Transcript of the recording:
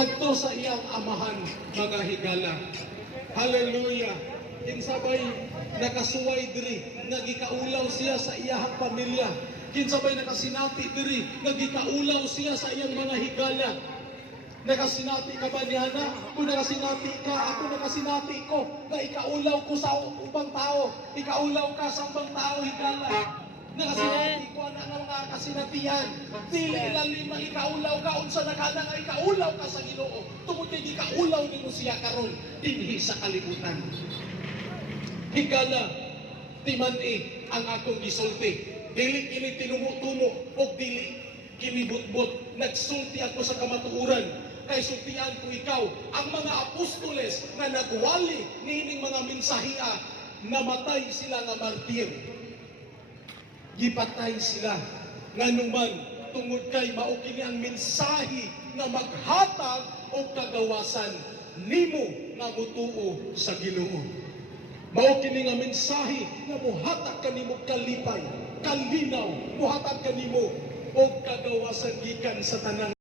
ngadto sa iyang amahan mga higala. Hallelujah. Kinsabay nakasuway diri, nagikaulaw siya sa iyang pamilya. Kinsabay nakasinati diri, nagikaulaw siya sa iyang mga higala. Nakasinati ka ba niya na? Kung nakasinati ka, ako nakasinati ko, na ikaulaw ko sa ubang tao, ikaulaw ka sa ubang tao, higala. Nakasinati ko na nga mga kasinatihan. Dili lalim na ikaulaw ka, unsa na ka nga ikaulaw ka sa Ginoo. Tungod kay ikaulaw nimo siya karon dinhi sa kalibutan. Higala, timan-i ang akong gisulti. Dili kini tinumo-tumo o dili kini butbot. Nagsulti ako sa kamatuoran. Kay sultian ko ikaw, ang mga apostoles na nagwali niining mga mensahia, namatay sila nga martir. Gipatay sila nganuman tungod kay mao kini ang mensahe na maghatag og kagawasan nimo nga mutuo sa Ginoo. Mao kini nga mensahe nga mohatag kanimo kalipay, kalinaw, mohatag kanimo og kagawasan gikan sa tanang